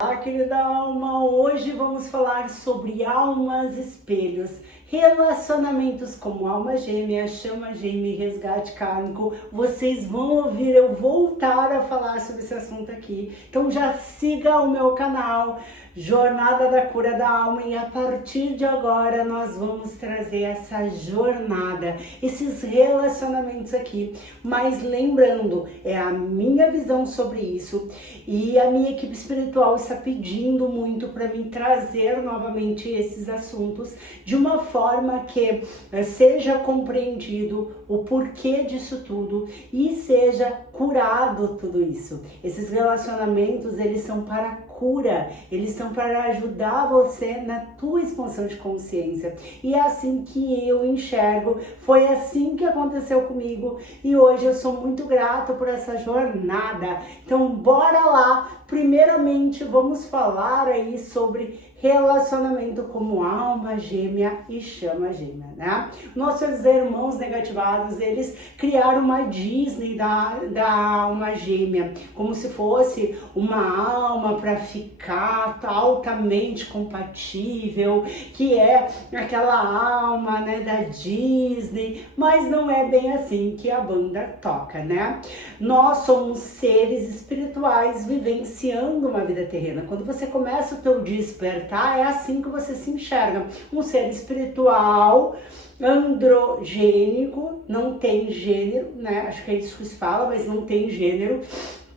Olá, querida alma! Hoje vamos falar sobre almas espelhos, relacionamentos como alma gêmea, chama gêmea e resgate kármico. Vocês vão ouvir eu voltar a falar sobre esse assunto aqui. Então já siga o meu canal, Jornada da Cura da Alma, e a partir de agora nós vamos trazer essa jornada, esses relacionamentos aqui. Mas lembrando, é a minha visão sobre isso e a minha equipe espiritual está pedindo muito para mim trazer novamente esses assuntos de uma forma que seja compreendido o porquê disso tudo e seja curado tudo isso. Esses relacionamentos, eles são para cura, eles são para ajudar você na tua expansão de consciência. E é assim que eu enxergo, foi assim que aconteceu comigo e hoje eu sou muito grata por essa jornada. Então bora lá. Primeiramente vamos falar aí sobre relacionamento como alma gêmea e chama gêmea, né? Nossos irmãos negativados, eles criaram uma Disney da alma gêmea, como se fosse uma alma para ficar altamente compatível, que é aquela alma, né, da Disney, mas não é bem assim que a banda toca, né? Nós somos seres espirituais vivenciando uma vida terrena. Quando você começa o teu despertar, é assim que você se enxerga. Um ser espiritual, androgênico, não tem gênero, né? Acho que é isso que se fala, mas não tem gênero,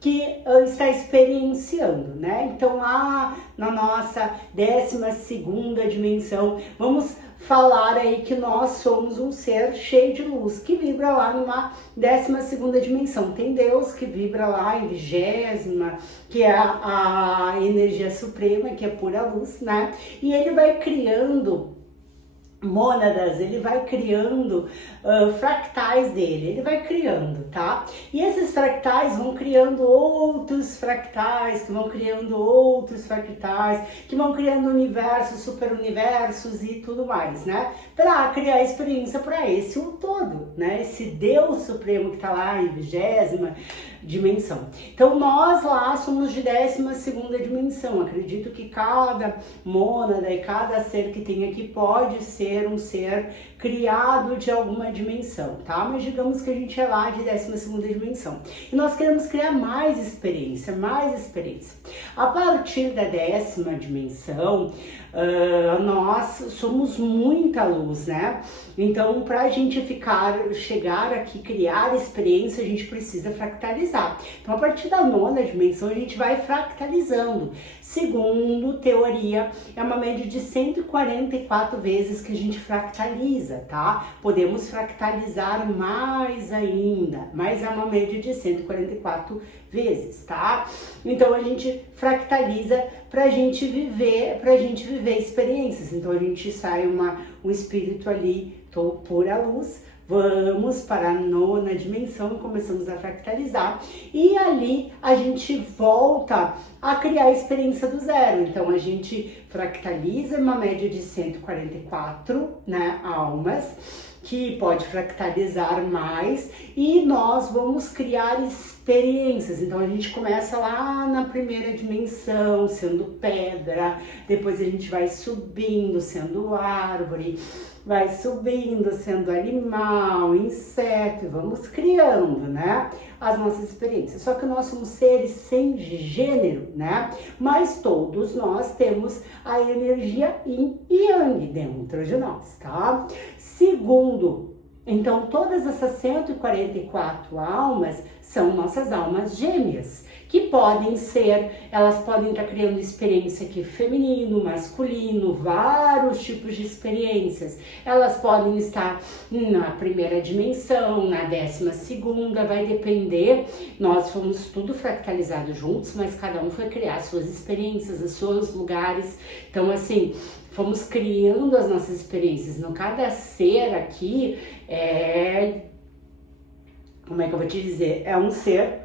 que está experienciando, né? Então lá na nossa 12ª dimensão, vamos falar aí que nós somos um ser cheio de luz, que vibra lá numa 12ª dimensão. Tem Deus que vibra lá em 20ª, que é a energia suprema, que é pura luz, né? E ele vai criando mônadas, ele vai criando fractais dele, ele vai criando, tá? E esses fractais vão criando outros fractais, que vão criando outros fractais, que vão criando universos, superuniversos e tudo mais, né? Para criar experiência para esse um todo, né? Esse Deus Supremo que tá lá em 20ª dimensão. Então nós lá somos de 12ª dimensão. Acredito que cada mônada e cada ser que tem aqui pode ser um ser criado de alguma dimensão, tá? Mas digamos que a gente é lá de 12ª dimensão. E nós queremos criar mais experiência, mais experiência. A partir da 10ª dimensão, nós somos muita luz, né? Então, para a gente chegar aqui, criar experiência, a gente precisa fractalizar. Então, a partir da 9ª dimensão, a gente vai fractalizando. Segundo teoria, é uma média de 144 vezes que a gente fractaliza, tá? Podemos fractalizar mais ainda, mas é uma média de 144 vezes, tá? Então, a gente fractaliza pra gente viver experiências. Então, a gente sai um espírito ali, pura luz, vamos para a 9ª dimensão, começamos a fractalizar e ali a gente volta a criar a experiência do zero. Então a gente fractaliza uma média de 144, né, almas, que pode fractalizar mais e nós vamos criar experiências. Então a gente começa lá na 1ª dimensão, sendo pedra, depois a gente vai subindo, sendo árvore, vai subindo, sendo animal, inseto, e vamos criando, né, as nossas experiências. Só que nós somos seres sem gênero, né, mas todos nós temos a energia Yin e Yang dentro de nós, tá? Segundo, então todas essas 144 almas são nossas almas gêmeas, que elas podem estar criando experiência aqui feminino, masculino, vários tipos de experiências. Elas podem estar na 1ª dimensão, na 12ª, vai depender. Nós fomos tudo fractalizado juntos, mas cada um foi criar suas experiências, os seus lugares. Então, assim, fomos criando as nossas experiências. No cada ser aqui como é que eu vou te dizer? É um ser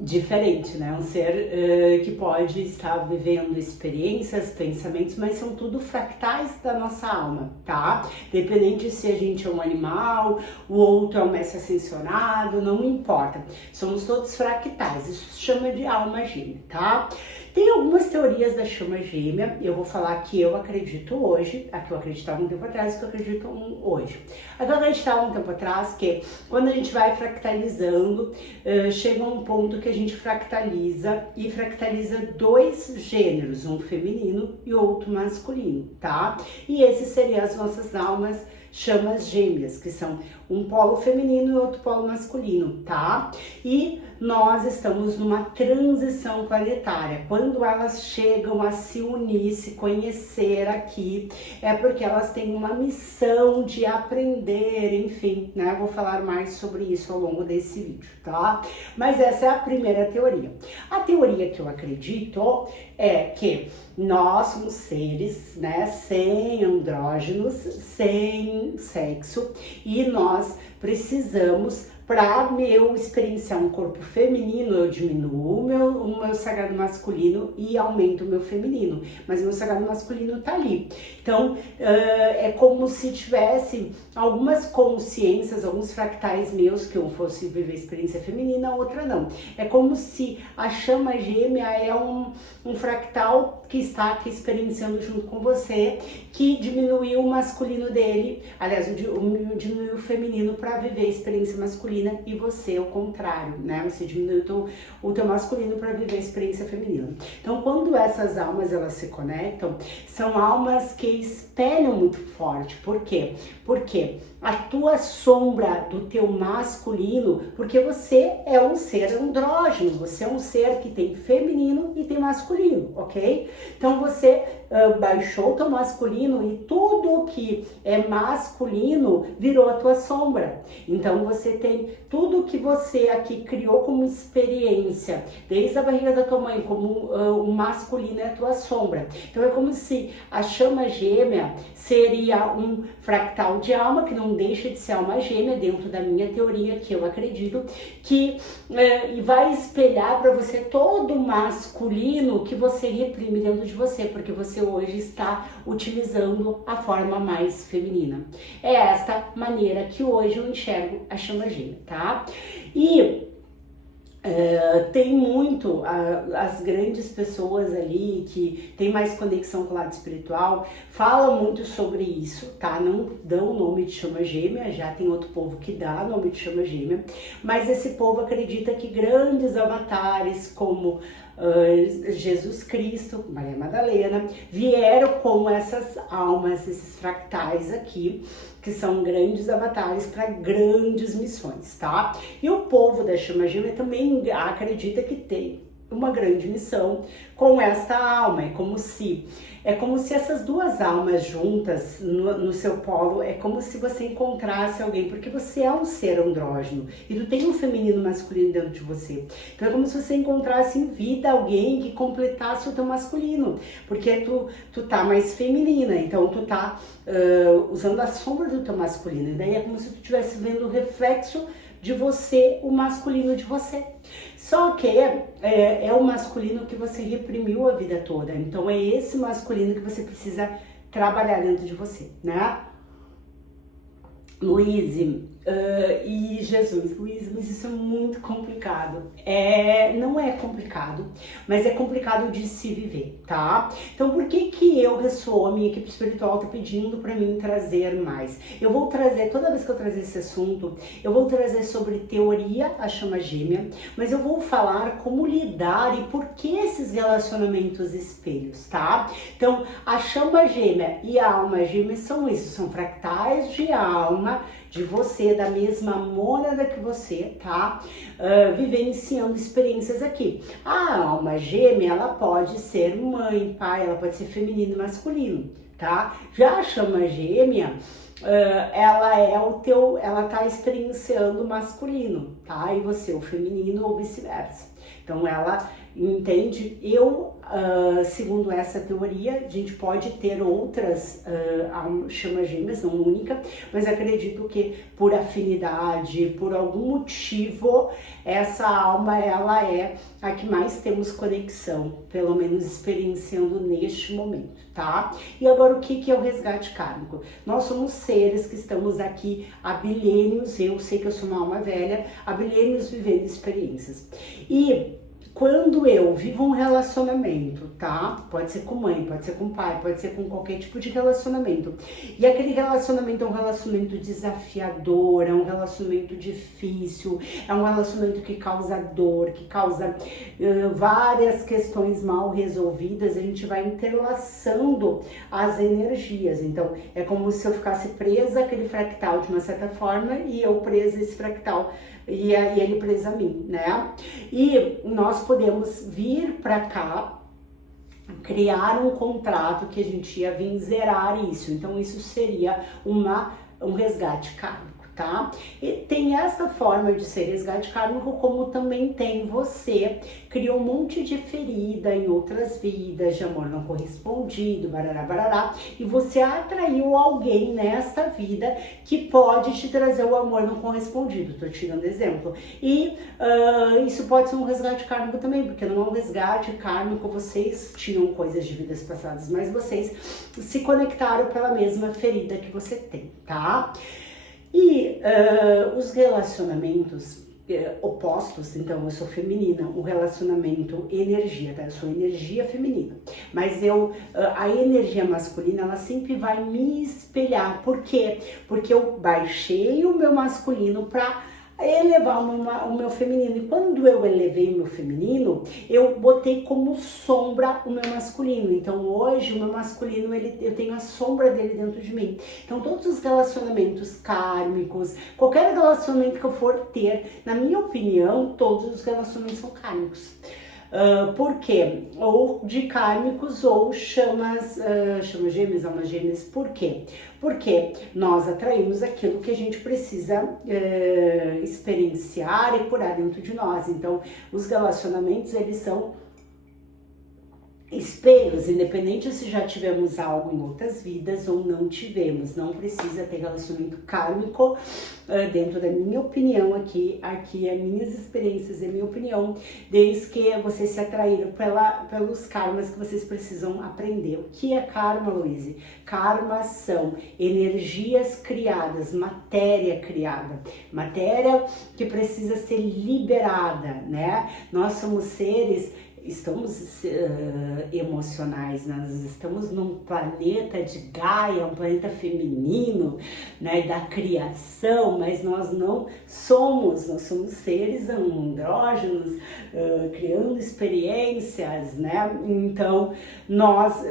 diferente, né? Um ser que pode estar vivendo experiências, pensamentos, mas são tudo fractais da nossa alma, tá? Dependente se a gente é um animal, o outro é um mestre ascensionado, não importa. Somos todos fractais, isso se chama de alma gêmea, tá? Tem algumas teorias da chama gêmea, eu vou falar que eu acredito hoje, a que eu acreditava um tempo atrás e que eu acredito hoje. A que eu acreditava um tempo atrás, que quando a gente vai fractalizando, chega um ponto que a gente fractaliza e fractaliza dois gêneros, um feminino e outro masculino, tá? E esses seriam as nossas almas chamas gêmeas, que são um polo feminino e outro polo masculino, tá? E nós estamos numa transição planetária. Quando elas chegam a se unir, se conhecer aqui, é porque elas têm uma missão de aprender, enfim, né? Vou falar mais sobre isso ao longo desse vídeo, tá? Mas essa é a primeira teoria. A teoria que eu acredito é que nós somos seres, né, sem andrógenos, sem sexo, e nós precisamos, para eu experienciar um corpo feminino, eu diminuo o meu sagrado masculino e aumento o meu feminino, mas meu sagrado masculino tá ali. Então, é como se tivesse algumas consciências, alguns fractais meus, que eu fosse viver a experiência feminina, a outra não. É como se a chama gêmea é um fractal que está aqui experienciando junto com você, que diminuiu o masculino dele, aliás, diminuiu o feminino para viver a experiência masculina, e você o contrário, né? Você diminuiu o teu masculino para viver a experiência feminina. Então, quando essas almas elas se conectam, são almas que espelham muito forte. Por quê? Porque a tua sombra do teu masculino, porque você é um ser andrógeno, você é um ser que tem feminino e tem masculino, ok? Então você baixou o teu masculino e tudo que é masculino virou a tua sombra. Então você tem tudo que você aqui criou como experiência, desde a barriga da tua mãe, como o masculino é a tua sombra. Então é como se a chama gêmea seria um fractal de alma, que não deixa de ser alma gêmea, dentro da minha teoria, que eu acredito, que vai espelhar para você todo o masculino que você reprime dentro de você, porque você hoje está utilizando a forma mais feminina. É esta maneira que hoje eu enxergo a chama gêmea, tá? E tem muito as grandes pessoas ali que tem mais conexão com o lado espiritual, falam muito sobre isso, tá? Não dão o nome de chama gêmea, já tem outro povo que dá o nome de chama gêmea, mas esse povo acredita que grandes avatares como Jesus Cristo, Maria Madalena, vieram com essas almas, esses fractais aqui, que são grandes avatares para grandes missões, tá? E o povo da chama gêmea também acredita que tem uma grande missão com esta alma. É como se essas duas almas juntas no seu polo, é como se você encontrasse alguém, porque você é um ser andrógeno e tu tem um feminino e masculino dentro de você. Então é como se você encontrasse em vida alguém que completasse o teu masculino, porque tu tá mais feminina, então tu tá usando a sombra do teu masculino, e daí é como se tu estivesse vendo o reflexo de você, o masculino de você. Só que é o masculino que você reprimiu a vida toda. Então é esse masculino que você precisa trabalhar dentro de você, né? Luiz e Jesus. Luiz, mas isso é muito complicado. Não é complicado, mas é complicado de se viver, tá? Então por que eu ressoo, a minha equipe espiritual tá pedindo para mim trazer mais? Eu vou trazer, toda vez que eu trazer esse assunto, eu vou trazer sobre teoria, a chama gêmea, mas eu vou falar como lidar e por que esses relacionamentos espelhos, tá? Então a chama gêmea e a alma gêmea são isso, são fractais de alma de você, da mesma mônada que você, tá? Vivenciando experiências aqui. A alma gêmea, ela pode ser mãe, pai, ela pode ser feminino e masculino, tá? Já a chama gêmea, ela tá experienciando o masculino, tá? E você o feminino ou vice-versa. Então ela entende? Segundo essa teoria, a gente pode ter outras chamas gêmeas, não única, mas acredito que por afinidade, por algum motivo, essa alma, ela é a que mais temos conexão, pelo menos experienciando neste momento, tá? E agora o que é o resgate kármico? Nós somos seres que estamos aqui há bilênios, eu sei que eu sou uma alma velha, há bilênios vivendo experiências. E quando eu vivo um relacionamento, tá? Pode ser com mãe, pode ser com pai, pode ser com qualquer tipo de relacionamento. E aquele relacionamento é um relacionamento desafiador, é um relacionamento difícil, é um relacionamento que causa dor, que causa várias questões mal resolvidas. A gente vai interlaçando as energias. Então, é como se eu ficasse presa àquele fractal de uma certa forma e eu presa a esse fractal e ele preso a mim, né? E nós podemos vir para cá, criar um contrato que a gente ia vir zerar isso. Então isso seria um resgate kármico, tá? E tem essa forma de ser resgate kármico, como também tem você criou um monte de ferida em outras vidas, de amor não correspondido, barará, barará, e você atraiu alguém nesta vida que pode te trazer o amor não correspondido, tô tirando exemplo. E isso pode ser um resgate kármico também, porque não é um resgate kármico, vocês tinham coisas de vidas passadas, mas vocês se conectaram pela mesma ferida que você tem, tá? E os relacionamentos opostos, então eu sou feminina, o relacionamento energia, tá? Eu sou energia feminina, mas a energia masculina, ela sempre vai me espelhar. Por quê? Porque eu baixei o meu masculino para elevar o meu feminino, e quando eu elevei o meu feminino, eu botei como sombra o meu masculino. Então hoje o meu masculino, eu tenho a sombra dele dentro de mim. Então todos os relacionamentos kármicos, qualquer relacionamento que eu for ter, na minha opinião, todos os relacionamentos são kármicos. Por quê? Ou de kármicos ou chamas gêmeas, almas gêmeas. Por quê? Porque nós atraímos aquilo que a gente precisa experienciar e curar dentro de nós. Então, os relacionamentos, eles são espelhos, independente se já tivemos algo em outras vidas ou não tivemos. Não precisa ter relacionamento kármico, dentro da minha opinião aqui as minhas experiências e a minha opinião, desde que vocês se atraíram pelos karmas que vocês precisam aprender. O que é karma, Luíse? Karma são energias criadas, matéria criada, matéria que precisa ser liberada, né? Nós somos seres, estamos emocionais, nós estamos num planeta de Gaia, um planeta feminino, né, da criação, mas nós não somos, nós somos seres andrógenos, criando experiências, né? Então nós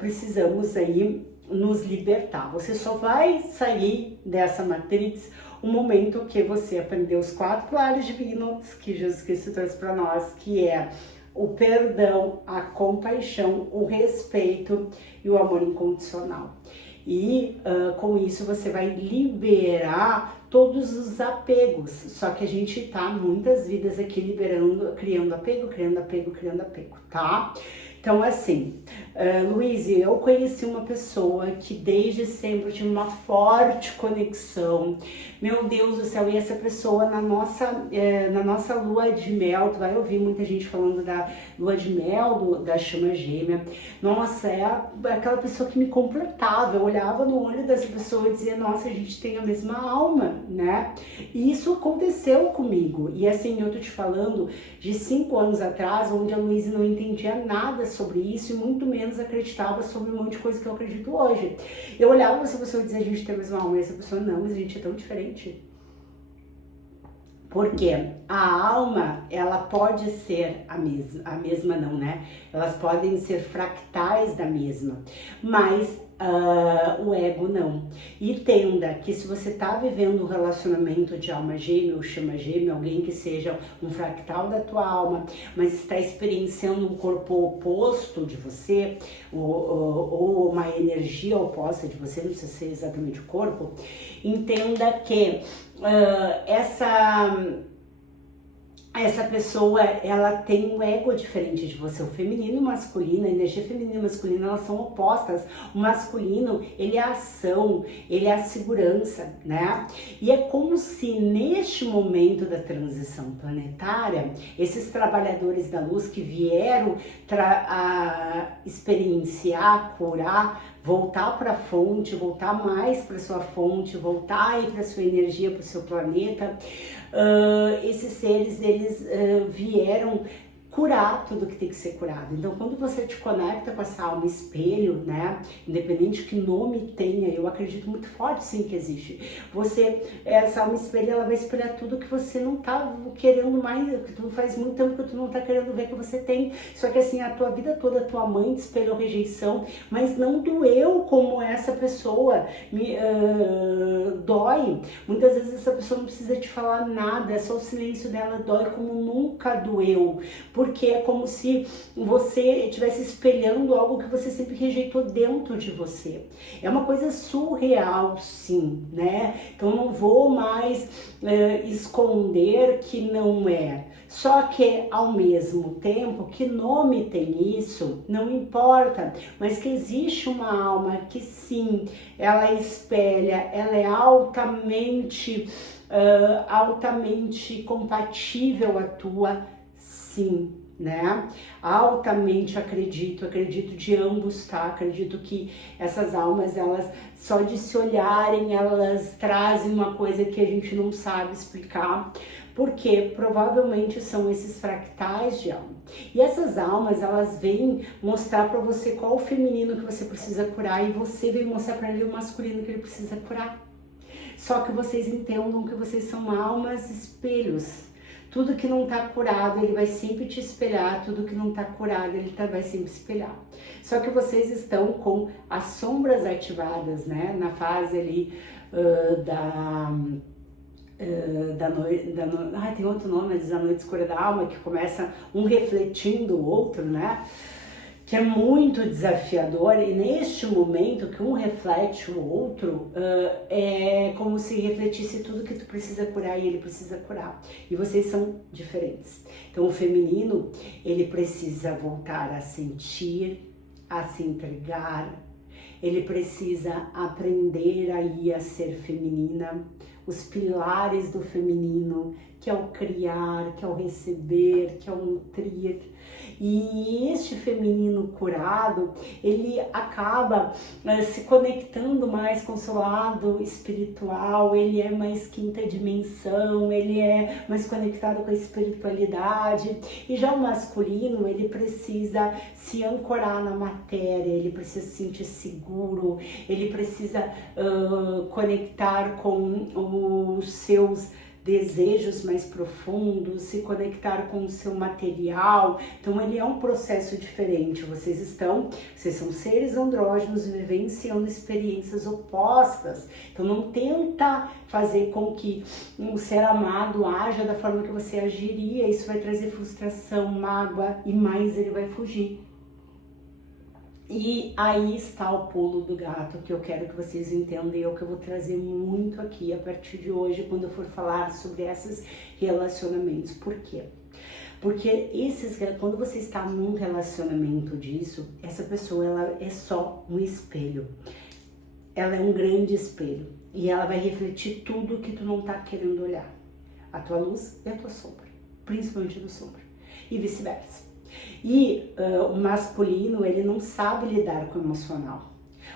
precisamos aí nos libertar. Você só vai sair dessa matrix o momento que você aprender os 4 pilares divinos que Jesus Cristo trouxe para nós, que é o perdão, a compaixão, o respeito e o amor incondicional. E com isso você vai liberar todos os apegos. Só que a gente tá muitas vidas aqui criando apego, tá? Então, assim, Luíse, eu conheci uma pessoa que desde sempre tinha uma forte conexão. Meu Deus do céu, e essa pessoa na nossa lua de mel, tu vai ouvir muita gente falando da lua de mel da chama gêmea. Nossa, é aquela pessoa que me completava. Eu olhava no olho dessa pessoa e dizia, nossa, a gente tem a mesma alma, né? E isso aconteceu comigo. E assim, eu tô te falando de 5 anos atrás, onde a Luíse não entendia nada sobre isso e muito menos acreditava sobre um monte de coisa que eu acredito hoje. Eu olhava pra essa pessoa e dizia, a gente tem a mesma alma, e essa pessoa, não, mas a gente é tão diferente. Porque a alma, ela pode ser a mesma não, né? Elas podem ser fractais da mesma, mas o ego não. E entenda que se você tá vivendo um relacionamento de alma gêmea ou chama gêmea, alguém que seja um fractal da tua alma, mas está experienciando um corpo oposto de você, ou uma energia oposta de você, não precisa ser exatamente o corpo, entenda que essa pessoa, ela tem um ego diferente de você. O feminino e o masculino, a energia feminina e masculina, elas são opostas. O masculino, ele é a ação, ele é a segurança, né? E é como se neste momento da transição planetária, esses trabalhadores da luz que vieram experienciar, curar, voltar para a fonte, voltar mais para sua fonte, voltar aí para sua energia, para o seu planeta, esses seres, eles vieram curar tudo que tem que ser curado. Então, quando você te conecta com essa alma espelho, né, independente que nome tenha, eu acredito muito forte sim que existe. Essa alma espelho, ela vai espelhar tudo que você não tá querendo mais, que tu faz muito tempo que tu não tá querendo ver que você tem. Só que assim, a tua vida toda, a tua mãe te espelhou rejeição, mas não doeu como essa pessoa dói. Muitas vezes essa pessoa não precisa te falar nada, é só o silêncio dela dói como nunca doeu. Porque é como se você estivesse espelhando algo que você sempre rejeitou dentro de você. É uma coisa surreal, sim, né? Então não vou mais esconder que não é. Só que ao mesmo tempo, que nome tem isso, não importa, mas que existe uma alma que sim, ela espelha, ela é altamente compatível à tua. Sim, né? Altamente acredito de ambos, tá? Acredito que essas almas, elas só de se olharem, elas trazem uma coisa que a gente não sabe explicar, porque provavelmente são esses fractais de alma. E essas almas, elas vêm mostrar para você qual o feminino que você precisa curar e você vem mostrar para ele o masculino que ele precisa curar. Só que vocês entendam que vocês são almas espelhos. Tudo que não está curado, ele vai sempre te espelhar. Tudo que não está curado, ele vai sempre espelhar. Só que vocês estão com as sombras ativadas, né? Na fase ali tem outro nome, mas a noite escura da alma, que começa um refletindo o outro, né? Que é muito desafiador, e neste momento que um reflete o outro, é como se refletisse tudo que tu precisa curar e ele precisa curar. E vocês são diferentes. Então o feminino, ele precisa voltar a sentir, a se entregar, ele precisa aprender aí a ser feminina, os pilares do feminino, que é o criar, que é o receber, que é o nutrir. E este feminino curado, ele acaba se conectando mais com o seu lado espiritual, ele é mais quinta dimensão, ele é mais conectado com a espiritualidade. E já o masculino, ele precisa se ancorar na matéria, ele precisa se sentir seguro, ele precisa conectar com os seus desejos mais profundos, se conectar com o seu material. Então ele é um processo diferente. Vocês são seres andrógenos vivenciando experiências opostas. Então não tenta fazer com que um ser amado haja da forma que você agiria. Isso vai trazer frustração, mágoa e mais ele vai fugir. E aí está o pulo do gato que eu quero que vocês entendam e é o que eu vou trazer muito aqui a partir de hoje quando eu for falar sobre esses relacionamentos. Por quê? Porque quando você está num relacionamento disso, essa pessoa ela é só um espelho. Ela é um grande espelho e ela vai refletir tudo que tu não tá querendo olhar. A tua luz e a tua sombra, principalmente a sombra e vice-versa. E o masculino, ele não sabe lidar com o emocional.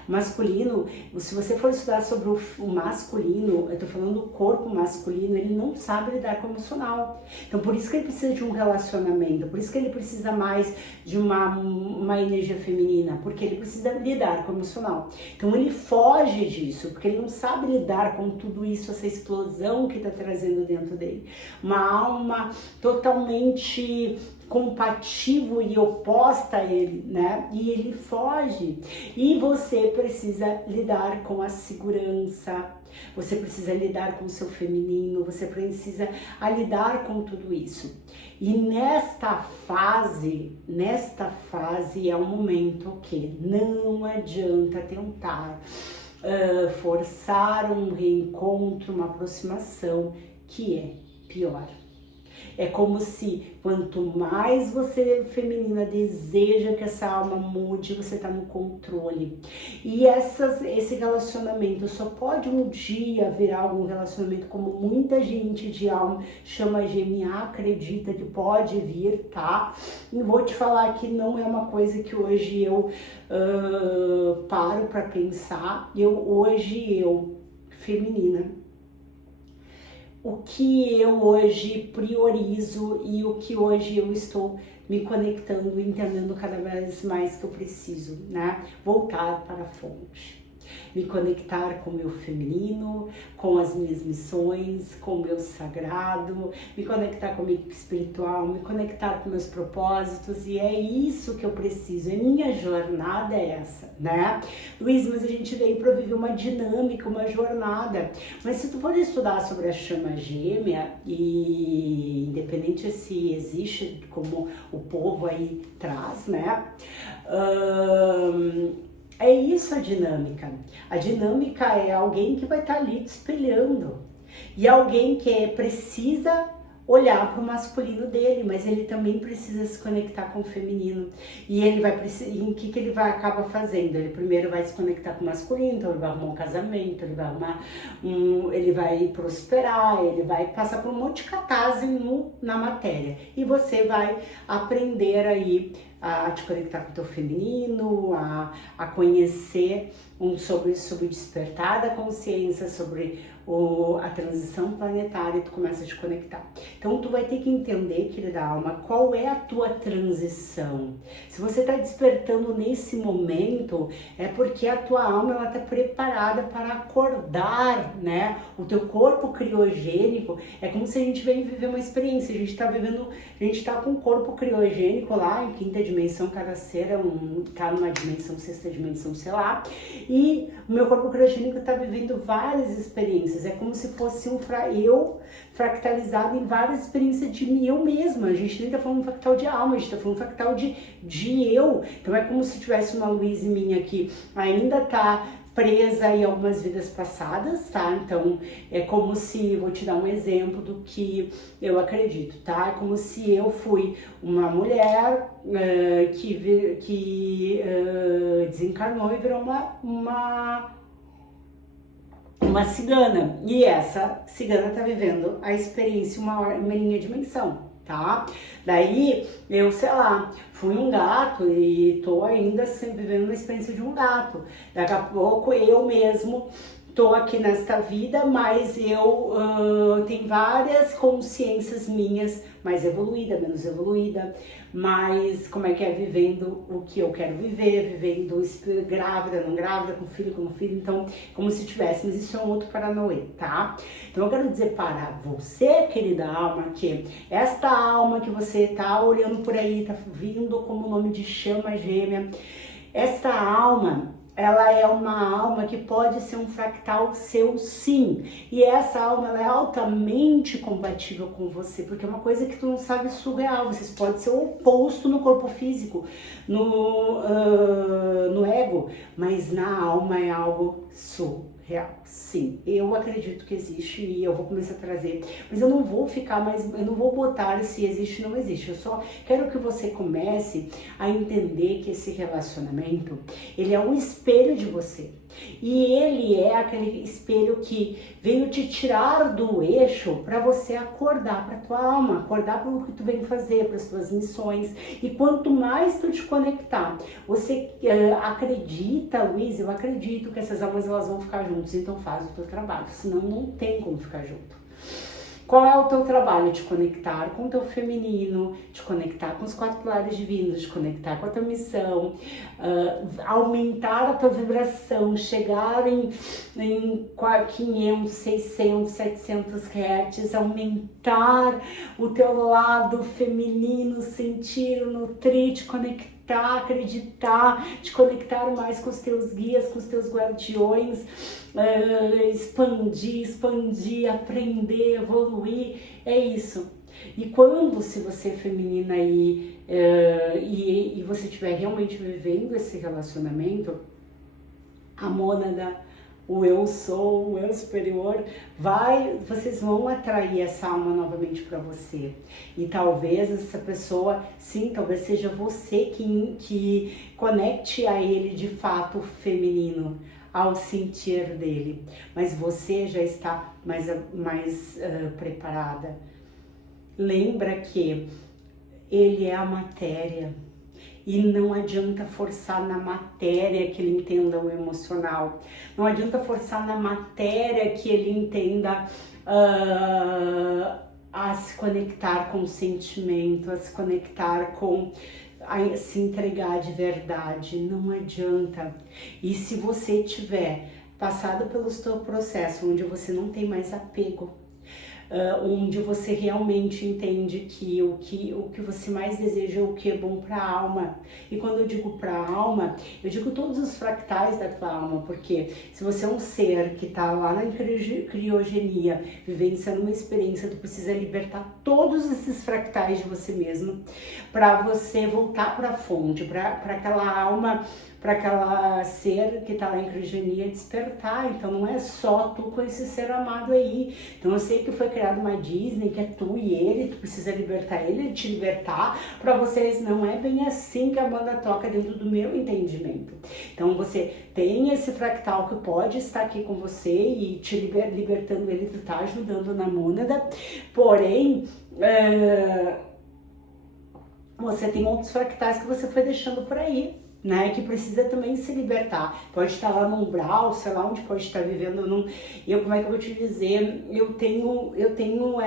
O masculino, se você for estudar sobre o masculino, eu tô falando do corpo masculino, ele não sabe lidar com o emocional. Então por isso que ele precisa de um relacionamento, por isso que ele precisa mais de uma energia feminina, porque ele precisa lidar com o emocional. Então ele foge disso, porque ele não sabe lidar com tudo isso, essa explosão que tá trazendo dentro dele. Uma alma totalmente compatível e oposta a ele, né? E ele foge. E você precisa lidar com a segurança, você precisa lidar com o seu feminino, você precisa lidar com tudo isso. E nesta fase é um momento que não adianta tentar forçar um reencontro, uma aproximação, que é pior. É como se quanto mais você, feminina, deseja que essa alma mude, você tá no controle. E esse relacionamento só pode um dia virar algum relacionamento, como muita gente de alma chama gêmea, acredita que pode vir, tá? E vou te falar que não é uma coisa que hoje eu paro pra pensar. Hoje eu, feminina, o que eu hoje priorizo e o que hoje eu estou me conectando, entendendo cada vez mais que eu preciso, né? Voltar para a fonte. Me conectar com o meu feminino, com as minhas missões, com o meu sagrado, me conectar com a minha equipe espiritual, me conectar com meus propósitos, e é isso que eu preciso, a minha jornada é essa, né? Luiz, mas a gente veio para viver uma dinâmica, uma jornada, mas se tu for estudar sobre a chama gêmea, e independente se existe, como o povo aí traz, né? É isso a dinâmica. A dinâmica é alguém que vai estar ali te espelhando. E alguém que precisa olhar para o masculino dele, mas ele também precisa se conectar com o feminino. E ele vai precisar, em que ele vai acabar fazendo? Ele primeiro vai se conectar com o masculino, então ele vai arrumar um casamento, ele vai arrumar ele vai prosperar, ele vai passar por um monte de catarse na matéria. E você vai aprender aí a te conectar com o teu feminino, a conhecer sobre o despertar da consciência, sobre a transição planetária, e tu começa a te conectar. Então tu vai ter que entender, querida alma, qual é a tua transição. Se você está despertando nesse momento, é porque a tua alma ela está preparada para acordar, né? O teu corpo criogênico é como se a gente vem viver uma experiência. A gente está com um corpo criogênico lá em quinta dimensão, cada ser tá numa dimensão, sexta dimensão, sei lá. E o meu corpo criogênico está vivendo várias experiências. É como se fosse eu fractalizado em várias experiências de eu mesma. A gente nem está falando um fractal de alma, a gente está falando um fractal de eu. Então é como se tivesse uma Luísa minha que ainda está presa em algumas vidas passadas, tá? Então, é como se, vou te dar um exemplo do que eu acredito, tá? É como se eu fui uma mulher que desencarnou e virou uma cigana. E essa cigana tá vivendo a experiência uma linha dimensão, tá? Daí, eu, sei lá, fui um gato e tô ainda sempre vivendo uma experiência de um gato. Daqui a pouco eu mesmo tô aqui nesta vida, mas eu tenho várias consciências minhas, mais evoluída, menos evoluída, mas como é que é vivendo o que eu quero viver, vivendo grávida, não grávida, com filho, com filho, então como se tivéssemos, isso é um outro paranauê, tá? Então eu quero dizer para você, querida alma, que esta alma que você tá olhando por aí, tá vindo como o nome de chama gêmea, esta alma, ela é uma alma que pode ser um fractal seu, sim. E essa alma, ela é altamente compatível com você, porque é uma coisa que tu não sabe surreal. Vocês podem ser o oposto no corpo físico, no ego, mas na alma é algo surreal. Sim, eu acredito que existe e eu vou começar a trazer, mas eu não vou eu não vou botar se existe ou não existe, eu só quero que você comece a entender que esse relacionamento, ele é um espelho de você. E ele é aquele espelho que veio te tirar do eixo para você acordar para tua alma, acordar para o que tu vem fazer, para as tuas missões. E quanto mais tu te conectar, você acredita, Luiz, eu acredito que essas almas elas vão ficar juntas, então faz o teu trabalho, senão não tem como ficar junto. Qual é o teu trabalho? Te conectar com o teu feminino, te conectar com os 4 pilares divinos, te conectar com a tua missão, aumentar a tua vibração, chegar em 500, 600, 700 hertz, aumentar o teu lado feminino, sentir, nutrir, te conectar, acreditar, te conectar mais com os teus guias, com os teus guardiões, expandir, aprender, evoluir, é isso. E quando, se você é feminina e você estiver realmente vivendo esse relacionamento, a mônada, o eu sou, o eu superior, vocês vão atrair essa alma novamente para você. E talvez essa pessoa, sim, talvez seja você que conecte a ele de fato o feminino, ao sentir dele. Mas você já está mais preparada. Lembra que ele é a matéria. E não adianta forçar na matéria que ele entenda o emocional. Não adianta forçar na matéria que ele entenda a se conectar com o sentimento, a se conectar com... a se entregar de verdade. Não adianta. E se você tiver passado pelo seu processo onde você não tem mais apego, onde você realmente entende que o que você mais deseja é o que é bom para a alma. E quando eu digo para a alma, eu digo todos os fractais da tua alma, porque se você é um ser que está lá na criogenia, vivenciando uma experiência, tu precisa libertar todos esses fractais de você mesmo, para você voltar para a fonte, para aquela alma, para aquela ser que está lá em criogenia despertar. Então não é só tu com esse ser amado aí. Então eu sei que foi criado uma Disney, que é tu e ele, tu precisa libertar ele, te libertar. Para vocês não é bem assim que a banda toca dentro do meu entendimento. Então você tem esse fractal que pode estar aqui com você e te libertando ele, tu tá ajudando na mônada, porém você tem outros fractais que você foi deixando por aí, né, que precisa também se libertar. Pode estar lá no umbral, sei lá onde pode estar vivendo. Como é que eu vou te dizer? Eu tenho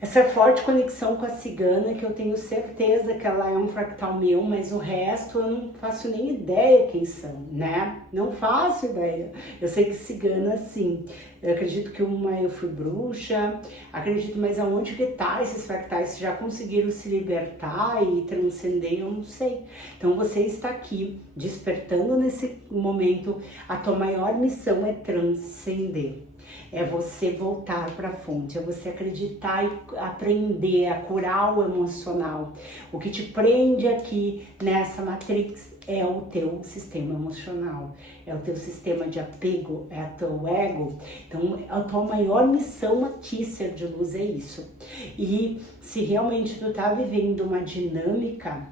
essa forte conexão com a cigana, que eu tenho certeza que ela é um fractal meu, mas o resto eu não faço nem ideia quem são, né? Não faço ideia. Eu sei que cigana, sim. Eu acredito que eu fui bruxa, acredito, mas aonde que tá esses fractais? Se já conseguiram se libertar e transcender, eu não sei. Então você está aqui, despertando nesse momento, a tua maior missão é transcender. É você voltar para a fonte, é você acreditar e aprender a curar o emocional. O que te prende aqui nessa matrix é o teu sistema emocional, é o teu sistema de apego, é o teu ego. Então, a tua maior missão aqui, ser de luz, é isso. E se realmente tu tá vivendo uma dinâmica,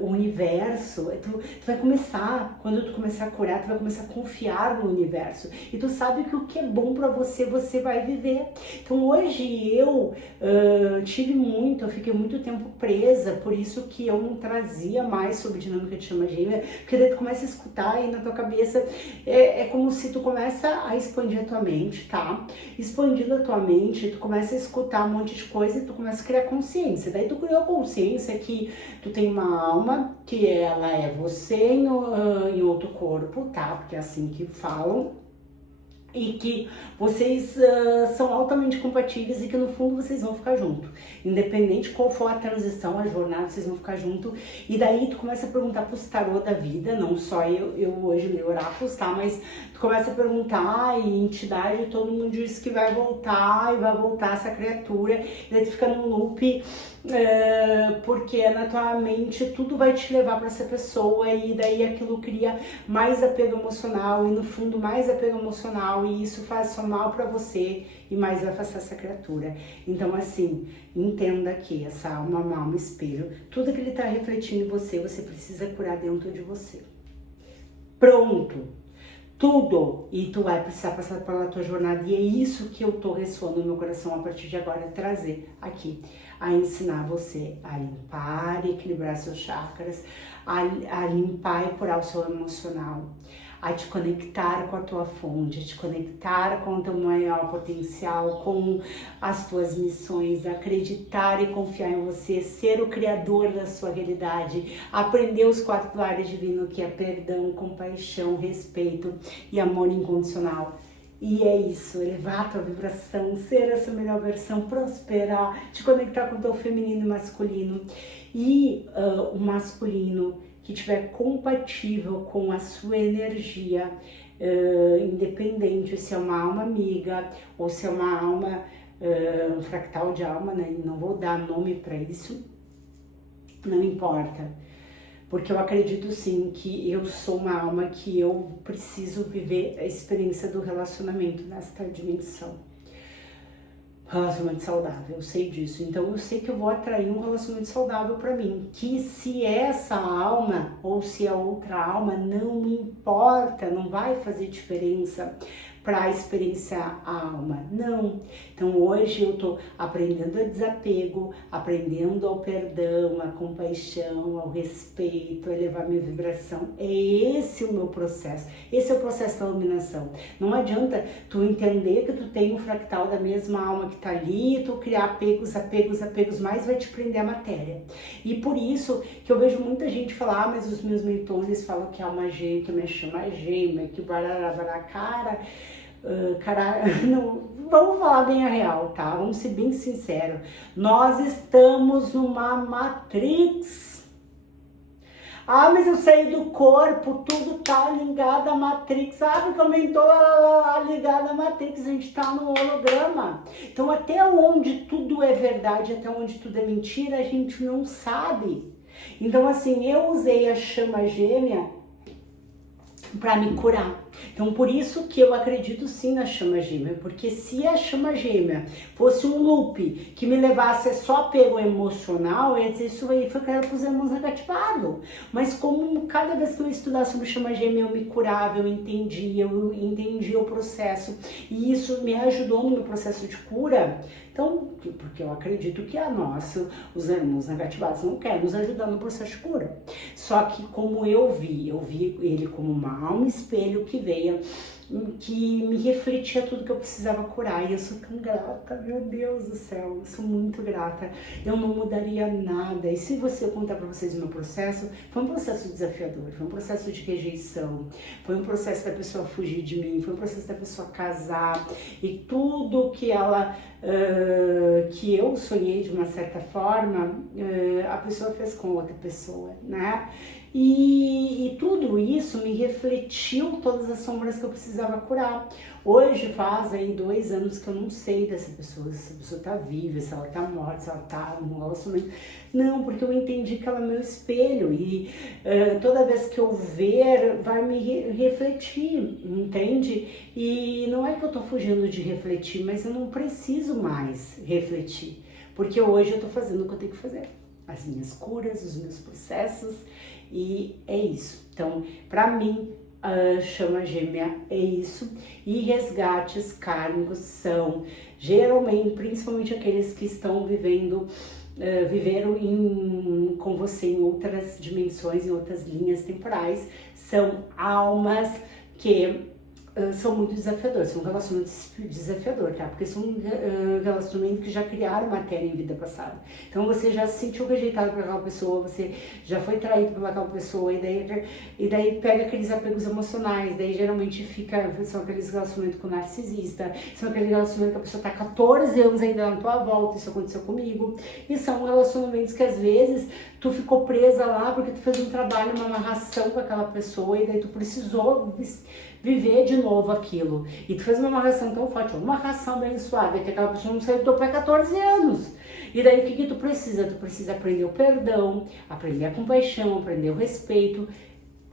o universo, tu vai começar, quando tu começar a curar, tu vai começar a confiar no universo. E tu sabe que o que é bom pra você, você vai viver. Então hoje eu eu fiquei muito tempo presa, por isso que eu não trazia mais sobre dinâmica de chama gêmea, porque daí tu começa a escutar e na tua cabeça é como se tu começa a expandir a tua mente, tá? Expandindo a tua mente, tu começa a escutar um monte de coisa e tu começa a criar consciência. Daí tu criou consciência que tu tem uma alma, que ela é você em outro corpo, tá? Porque é assim que falam. E que vocês são altamente compatíveis e que no fundo vocês vão ficar junto. Independente qual for a transição, a jornada, vocês vão ficar junto. E daí tu começa a perguntar pros tarô da vida, não só eu hoje leio oráculos, tá? Mas tu começa a perguntar e entidade, todo mundo diz que vai voltar e vai voltar essa criatura. E daí tu fica num loop, porque na tua mente tudo vai te levar para essa pessoa e daí aquilo cria mais apego emocional e no fundo mais apego emocional e isso faz só mal para você e mais vai afastar essa criatura. Então assim, entenda que essa alma é uma alma espelho, tudo que ele tá refletindo em você, você precisa curar dentro de você. Pronto! Tudo, e tu vai precisar passar pela tua jornada e é isso que eu tô ressoando no meu coração a partir de agora, trazer aqui, a ensinar você a limpar e equilibrar seus chakras, a limpar e curar o seu emocional, a te conectar com a tua fonte, a te conectar com o teu maior potencial, com as tuas missões, acreditar e confiar em você, ser o criador da sua realidade, aprender os 4 pilares divinos que é perdão, compaixão, respeito e amor incondicional. E é isso, elevar a tua vibração, ser essa melhor versão, prosperar, te conectar com o teu feminino e masculino. E o masculino que estiver compatível com a sua energia, independente se é uma alma amiga ou se é uma alma, um fractal de alma, né? Não vou dar nome para isso, não importa. porque eu acredito sim que eu sou uma alma que eu preciso viver a experiência do relacionamento nesta dimensão. Relacionamento saudável, eu sei disso. Então eu sei que eu vou atrair um relacionamento saudável para mim. Que se essa alma ou se a outra alma não me importa, não vai fazer diferença para experienciar a alma. Não. Então hoje eu tô aprendendo a desapego, aprendendo ao perdão, à compaixão, ao respeito, a elevar minha vibração. É esse o meu processo. Esse é o processo da iluminação. Não adianta tu entender que tu tem um fractal da mesma alma que tá ali, tu criar apegos, mais vai te prender a matéria. E por isso que eu vejo muita gente falar, mas os meus mentores falam que é alma gêmea, que me chama gêmea, que barará, cara, não, vamos falar bem a real, tá? Vamos ser bem sinceros. Nós estamos numa matrix. Ah, mas eu saí do corpo, tudo tá ligado à matrix. Ah, porque aumentou ligado à matrix, a gente tá no holograma. Então, até onde tudo é verdade, até onde tudo é mentira, a gente não sabe. Então, assim, eu usei a chama gêmea para me curar. Então, por isso que eu acredito sim na chama gêmea, porque se a chama gêmea fosse um loop que me levasse só apego emocional, eu ia dizer, isso aí foi criado para os irmãos negativados. Mas como cada vez que eu estudava sobre chama gêmea, eu me curava, eu entendia o processo, e isso me ajudou no meu processo de cura. Então, porque eu acredito que os irmãos negativados não querem nos ajudar no processo de cura. Só que como eu vi ele como uma alma espelho que veio, que me refletia tudo que eu precisava curar. E eu sou tão grata, meu Deus do céu, eu sou muito grata. Eu não mudaria nada. E se você contar para vocês o meu processo, foi um processo desafiador, foi um processo de rejeição, foi um processo da pessoa fugir de mim, foi um processo da pessoa casar, e tudo que que eu sonhei de uma certa forma, a pessoa fez com outra pessoa, né? E tudo isso me refletiu todas as sombras que eu precisava curar. Hoje faz aí 2 anos que eu não sei dessa pessoa, se essa pessoa tá viva, se ela tá morta, se ela tá no relacionamento. Não, porque eu entendi que ela é meu espelho e toda vez que eu ver, vai me refletir, entende? E não é que eu tô fugindo de refletir, mas eu não preciso mais refletir, porque hoje eu tô fazendo o que eu tenho que fazer. As minhas curas, os meus processos, e é isso. Então, para mim, a chama gêmea é isso. E resgates kármicos são, geralmente, principalmente aqueles que estão viveram com você em outras dimensões, em outras linhas temporais, são almas que são muito desafiadores, são relacionamentos desafiadores, tá? Porque são relacionamentos que já criaram matéria em vida passada. Então você já se sentiu rejeitado por aquela pessoa, você já foi traído por aquela pessoa, e daí pega aqueles apegos emocionais, daí geralmente são aqueles relacionamentos com narcisista, são aqueles relacionamentos que a pessoa tá 14 anos ainda na tua volta, isso aconteceu comigo, e são relacionamentos que às vezes tu ficou presa lá porque tu fez um trabalho, uma amarração com aquela pessoa, e daí tu precisou viver de novo aquilo. E tu fez uma amarração tão forte, uma amarração abençoada, que aquela pessoa não saiu do teu pé 14 anos. E daí o que tu precisa? Tu precisa aprender o perdão, aprender a compaixão, aprender o respeito,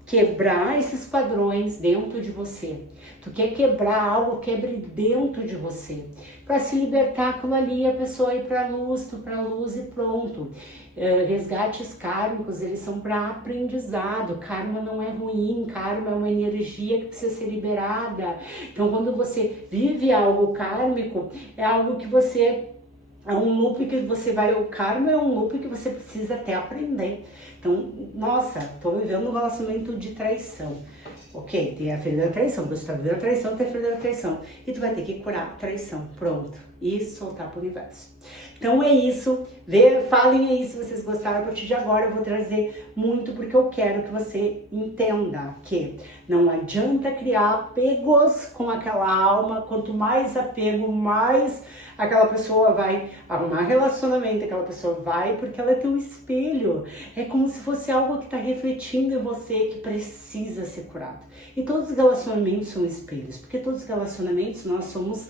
quebrar esses padrões dentro de você. Tu quer quebrar algo, quebre dentro de você. Para se libertar aquilo ali, a pessoa ir para a luz e pronto. Resgates kármicos, eles são para aprendizado. Karma não é ruim, karma é uma energia que precisa ser liberada. Então, quando você vive algo kármico, é algo que você... É um loop que você vai... O karma é um loop que você precisa até aprender. Então, nossa, tô vivendo um relacionamento de traição. Ok, tem a ferida da traição, você tá vivendo a traição, tem a ferida da traição. E tu vai ter que curar a traição, pronto. E soltar pro universo. Então é isso, falem aí se vocês gostaram. A partir de agora eu vou trazer muito, porque eu quero que você entenda que não adianta criar apegos com aquela alma. Quanto mais apego, mais aquela pessoa vai arrumar relacionamento, aquela pessoa vai, porque ela é teu espelho. É como se fosse algo que está refletindo em você, que precisa ser curado. E todos os relacionamentos são espelhos, porque todos os relacionamentos nós somos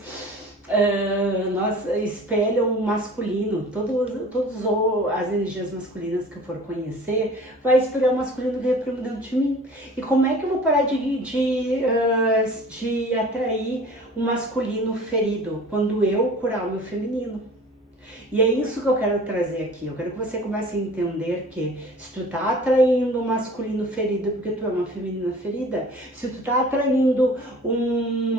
nós espelham o masculino, todas as energias masculinas que eu for conhecer, vai espelhar o masculino que reprimo dentro de mim. E como é que eu vou parar de atrair um masculino ferido quando eu curar o meu feminino? E é isso que eu quero trazer aqui. Eu quero que você comece a entender que se tu tá atraindo um masculino ferido porque tu é uma feminina ferida, se tu tá atraindo um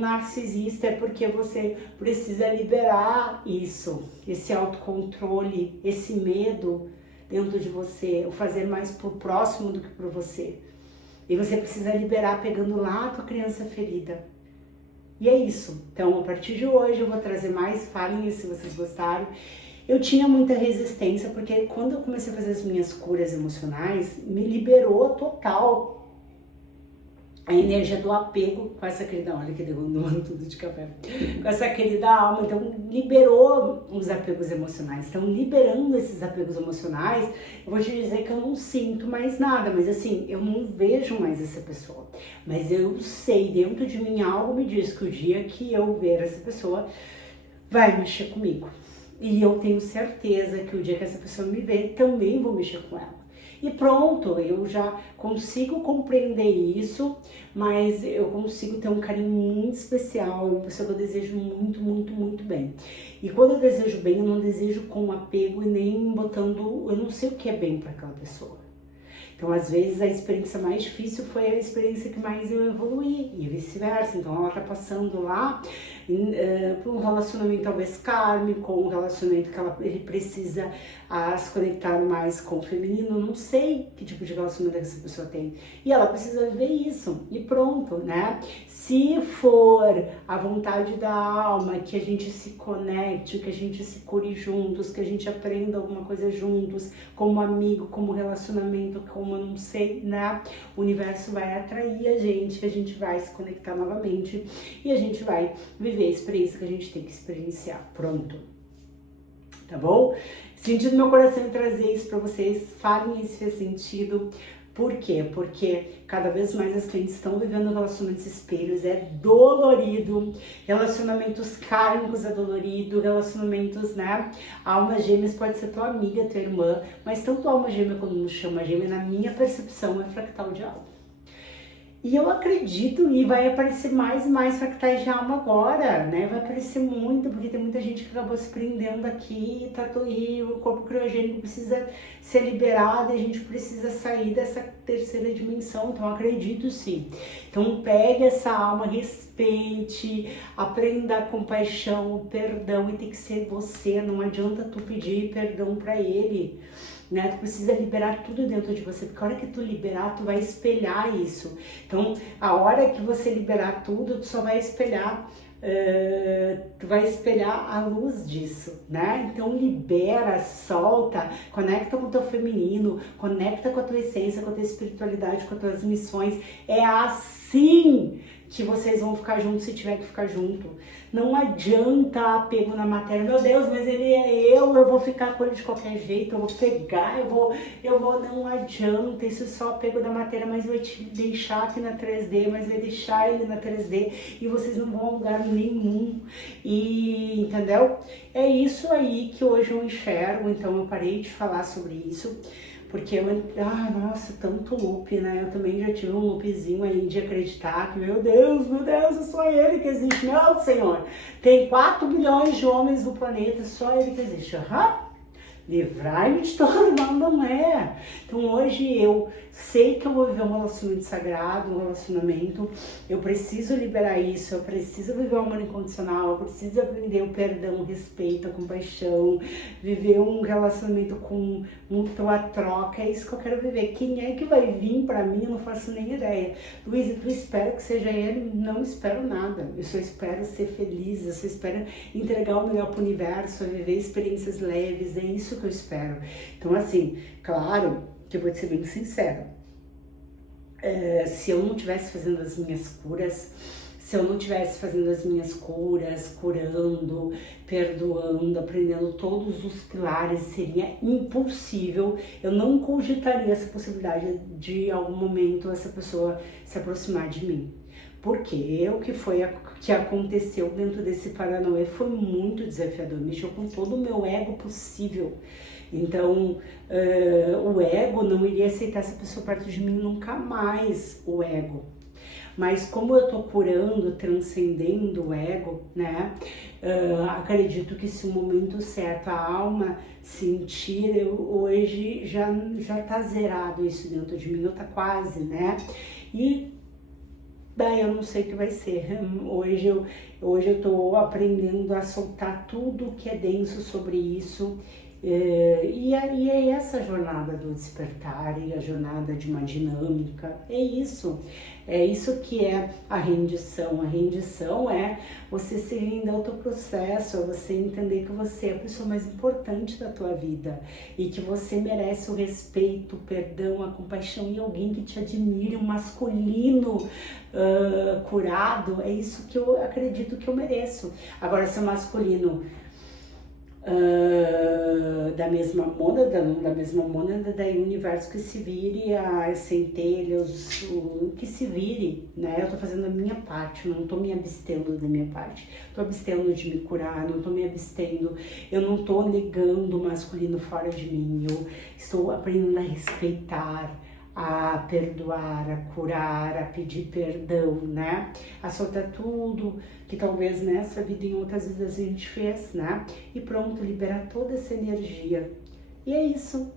narcisista é porque você precisa liberar isso, esse autocontrole, esse medo dentro de você, o fazer mais pro próximo do que por você. E você precisa liberar pegando lá a tua criança ferida. E é isso. Então, a partir de hoje eu vou trazer mais, falem se vocês gostaram. Eu tinha muita resistência, porque quando eu comecei a fazer as minhas curas emocionais, me liberou total a energia do apego com essa querida, olha que derrubando tudo de café, com essa querida alma. Então, liberou os apegos emocionais. Então, liberando esses apegos emocionais, eu vou te dizer que eu não sinto mais nada, mas assim, eu não vejo mais essa pessoa. Mas eu sei, dentro de mim, algo me diz que o dia que eu ver essa pessoa, vai mexer comigo. E eu tenho certeza que o dia que essa pessoa me ver, também vou mexer com ela. E pronto, eu já consigo compreender isso, mas eu consigo ter um carinho muito especial, uma pessoa que eu desejo muito, muito, muito bem. E quando eu desejo bem, eu não desejo com apego e nem botando, eu não sei o que é bem para aquela pessoa. Então, às vezes, a experiência mais difícil foi a experiência que mais eu evoluí, e vice-versa. Então, ela tá passando lá por um relacionamento talvez kármico, um relacionamento que ele precisa se conectar mais com o feminino. Não sei que tipo de relacionamento essa pessoa tem. E ela precisa viver isso, e pronto, né? Se for a vontade da alma, que a gente se conecte, que a gente se cure juntos, que a gente aprenda alguma coisa juntos, como amigo, como relacionamento, como eu não sei, né? O universo vai atrair a gente vai se conectar novamente e a gente vai viver a experiência que a gente tem que experienciar. Pronto. Tá bom? Senti no meu coração trazer isso pra vocês. Falem se fez sentido. Por quê? Porque cada vez mais as clientes estão vivendo relacionamentos espelhos, é dolorido, relacionamentos kármicos é dolorido, relacionamentos, né? Almas gêmeas pode ser tua amiga, tua irmã, mas tanto alma gêmea quando nos chama gêmea, na minha percepção, é fractal de alma. E eu acredito, e vai aparecer mais e mais fractais de alma agora, né? Vai aparecer muito, porque tem muita gente que acabou se prendendo aqui, e o corpo criogênico precisa ser liberado, e a gente precisa sair dessa terceira dimensão, então eu acredito sim. Então pegue essa alma, respeite, aprenda a compaixão, o perdão, e tem que ser você, não adianta tu pedir perdão pra ele. Né? Tu precisa liberar tudo dentro de você, porque a hora que tu liberar, tu vai espelhar isso. Então, a hora que você liberar tudo, tu só vai espelhar, tu vai espelhar a luz disso, né? Então, libera, solta, conecta com o teu feminino, conecta com a tua essência, com a tua espiritualidade, com as tuas missões. É assim que vocês vão ficar juntos se tiver que ficar junto. Não adianta apego na matéria. Meu Deus, mas ele é eu vou ficar com ele de qualquer jeito, eu vou pegar, eu vou, não adianta. Isso é só apego da matéria, mas vai te deixar aqui na 3D, mas vai deixar ele na 3D e vocês não vão a lugar nenhum. E, entendeu? É isso aí que hoje eu enxergo, então eu parei de falar sobre isso. Porque nossa, tanto loop, né? Eu também já tive um loopzinho aí de acreditar que, meu Deus, é só ele que existe. Não, Senhor, tem 4 bilhões de homens no planeta, só ele que existe. Livrai-me de todo mal, não é. Então hoje eu sei que eu vou viver um relacionamento sagrado, um relacionamento, eu preciso liberar isso, eu preciso viver o amor incondicional, eu preciso aprender o perdão, o respeito, a compaixão, viver um relacionamento com muita troca, é isso que eu quero viver. Quem é que vai vir pra mim, eu não faço nem ideia. Luísa, tu espera que seja ele? Não espero nada, eu só espero ser feliz, eu só espero entregar o melhor pro universo, viver experiências leves, é isso que eu espero. Então assim, claro que eu vou te ser bem sincera, se eu não estivesse fazendo as minhas curas, curando, perdoando, aprendendo todos os pilares, seria impossível, eu não cogitaria essa possibilidade de, em algum momento, essa pessoa se aproximar de mim. Porque o que foi que aconteceu dentro desse Paranauê foi muito desafiador, mexeu com todo o meu ego possível. Então, o ego não iria aceitar essa pessoa perto de mim nunca mais, o ego. Mas como eu tô curando, transcendendo o ego, né? Acredito que se o momento certo a alma sentir, hoje já tá zerado isso dentro de mim, ou tá quase, né? E daí eu não sei o que vai ser. Hoje eu tô aprendendo a soltar tudo que é denso sobre isso. E é essa jornada do despertar e a jornada de uma dinâmica, é isso que é a rendição. A rendição é você se render ao teu processo, é você entender que você é a pessoa mais importante da tua vida e que você merece o respeito, o perdão, a compaixão e alguém que te admire, um masculino curado. É isso que eu acredito que eu mereço. Agora, se o masculino da mesma mônada, daí o universo que se vire, a centelha, que se vire, né? Eu tô fazendo a minha parte, não tô me abstendo da minha parte, tô abstendo de me curar, não tô me abstendo, eu não tô negando o masculino fora de mim, eu estou aprendendo a respeitar, a perdoar, a curar, a pedir perdão, né? A soltar tudo que talvez nessa vida e em outras vidas a gente fez, né? E pronto, liberar toda essa energia. E é isso.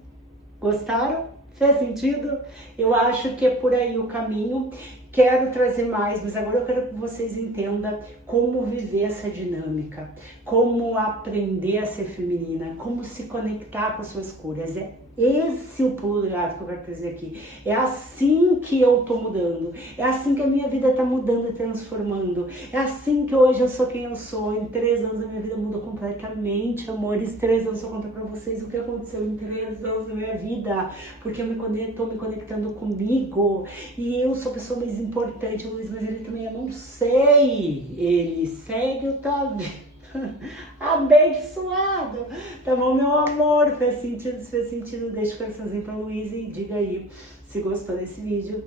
Gostaram? Fez sentido? Eu acho que é por aí o caminho. Quero trazer mais, mas agora eu quero que vocês entendam como viver essa dinâmica, como aprender a ser feminina, como se conectar com as suas curas. É esse o pulo do gato que eu quero trazer aqui. É assim que eu tô mudando. É assim que a minha vida tá mudando e transformando. É assim que hoje eu sou quem eu sou. Em 3 anos a minha vida mudou completamente, amores. 3 anos eu conto pra vocês o que aconteceu em 3 anos da minha vida. Porque eu tô me conectando comigo. E eu sou a pessoa mais importante, Luiz, mas ele também, eu não sei. Ele segue o tá vendo. Abençoado, tá bom, meu amor? Fez sentido? Se fez sentido, deixa o coraçãozinho pra Luísa e diga aí se gostou desse vídeo.